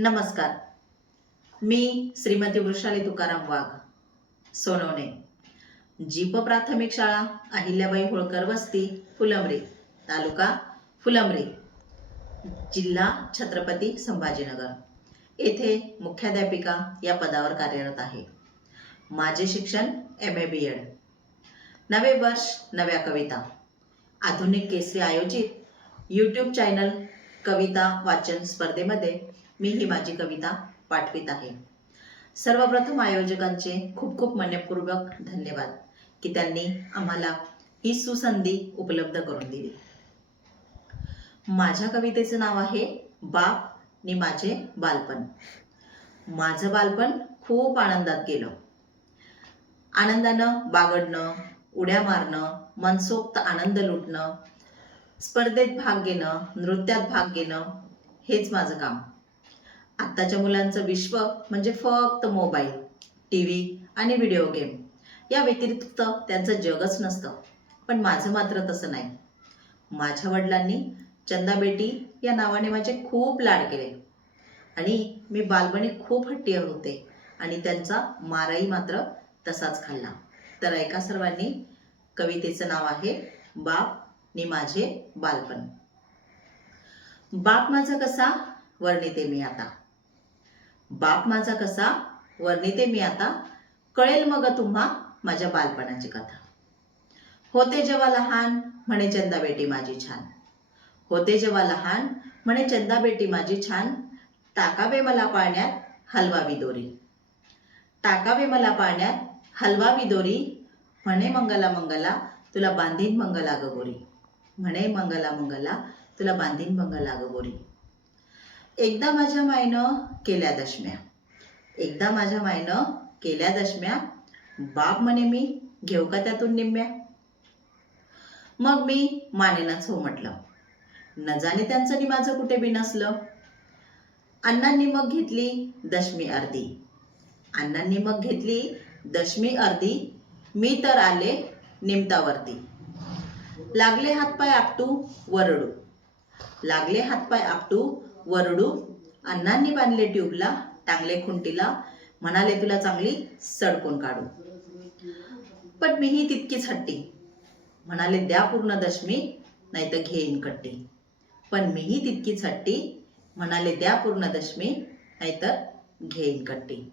नमस्कार. मी श्रीमती वृषाली तुकाराम वाघ सोनवणे. जीप प्राथमिक शाळा अहिल्याबाई होळकर वस्ती फुलंब्री तालुका फुलंब्री जिल्हा छत्रपती संभाजीनगर. येथे मुख्याध्यापिका या पदावर कार्यरत आहे. माझे शिक्षण एम ए बी एड नवे वर्ष नव्या कविता. आधुनिक केसरी आयोजित यूट्यूब चॅनल कविता वाचन स्पर्धेमध्ये मी ही माझी कविता पाठवित आहे. सर्वप्रथम आयोजकांचे खूप खूप मनपूर्वक धन्यवाद की त्यांनी आम्हाला ही सुसंधी उपलब्ध करून दिली. माझ्या कवितेचं नाव आहे बाप नि माझे बालपण. माझं बालपण खूप आनंदात गेलं. आनंदानं बागडणं उड्या मारणं मनसोक्त आनंद लुटणं स्पर्धेत भाग घेणं नृत्यात भाग घेणं हेच माझं काम. आत्ताच्या मुलांचं विश्व म्हणजे फक्त मोबाईल टी व्ही आणि व्हिडिओ गेम. या व्यतिरिक्त त्यांचं जगच नसतं. पण माझं मात्र तसं नाही. माझ्या वडिलांनी चंदाबेटी या नावाने माझे खूप लाड केले. आणि मी बालपणी खूप हट्टीयर होते आणि त्यांचा माराही मात्र तसाच खाल्ला. तर ऐका सर्वांनी कवितेचं नाव आहे बाप नि माझे बालपण. बाप माझा कसा? वर्णिते मी आता. बाप माझा कसा? वर्णिते मी आता. कळेल मग तुम्हा माझ्या बालपणाची कथा. होते जेव्हा लहान म्हणे चंदा बेटी माझी छान. होते जेव्हा लहान म्हणे चंदा बेटी माझी छान. टाकावे मला पाण्यात हलवावी दोरी. टाकावे मला पाण्यात हलवावी दोरी. म्हणे मंगला मंगला तुला बांधीन मंगला गोरी. म्हणे मंगला मंगला तुला बांधीन मंगला गोरी. एकदा माझ्या मायनं केल्या दशम्या. एकदा माझ्या मायनं केल्या दशम्या बाप म्हणे मी घेऊ का त्यातून निम्म्या? मग मी मानेनच हो म्हटलं. न जाणे त्यांचं नि माझं कुठे बी नसलं. अण्णांनी मग घेतली दशमी अर्धी. अण्णांनी मग घेतली दशमी अर्धी. मी तर आले निमतावरती. लागले हातपाय आपटू वरडू. लागले हातपाय आपटू वरडू अण्णांनी बांधले ट्यूबला टांगले खुंटीला म्हणाले तुला चांगली सडकून काढू. पण मीही तितकीच हट्टी. म्हणाले द्या पूर्ण दशमी नाही तर घेईन कट्टी. पण मीही तितकीच हट्टी. म्हणाले द्या पूर्ण दशमी नाहीतर घेईन कट्टी.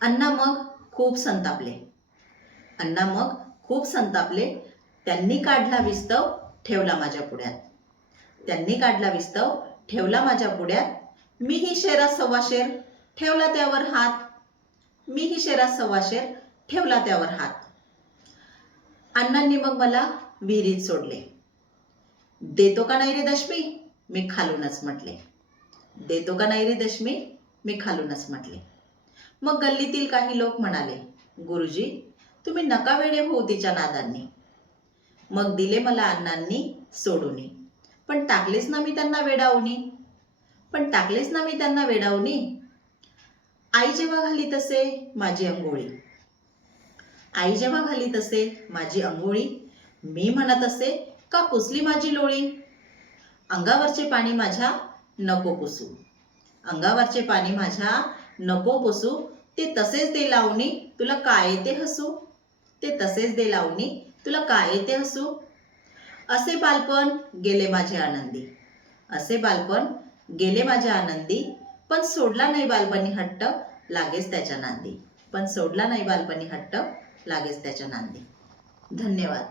अण्णा मग खूप संतापले. अण्णा मग खूप संतापले. त्यांनी काढला विस्तव ठेवला माझ्या पुढ्यात. त्यांनी काढला विस्तव ठेवला माझ्या पुढ्यात. मीही शेरा सव्वा शेर ठेवला त्यावर हात. मीही शेरा सव्वा शेर ठेवला त्यावर हात. अण्णांनी मग मला विहिरीत सोडले. देतो का नाही रे दशमी? मी खालूनच म्हटले. देतो का नाही रे दशमी? मी खालूनच म्हटले. मग गल्लीतील काही लोक म्हणाले गुरुजी तुम्ही नका वेडे होऊ तिच्या नादांनी. मग दिले मला अण्णांनी सोडूनी. पण टाकलेच ना मी त्यांना वेडावणी. पण टाकलेच ना मी त्यांना वेडावणी. आई जेव्हा घाली तसे माझी अंघोळी. आई जेव्हा घाली तसे माझी अंघोळी. मी म्हणत असे का पुसली माझी लोळी? अंगावरचे पाणी माझ्या नको पुसू. अंगावरचे पाणी माझ्या नको पुसू. ते तसेच दे लावणी तुला काय येते हसू? ते तसेच दे लावणी तुला काय येते हसू? असे बालपण गेले माझे आनंदी. असे बालपण गेले माझे आनंदी पण सोडला नाही बालपणी हट्ट लागेच त्याच्या नांदी. पण सोडला नाही बालपणी हट्ट लागेच त्याच्या नांदी. धन्यवाद.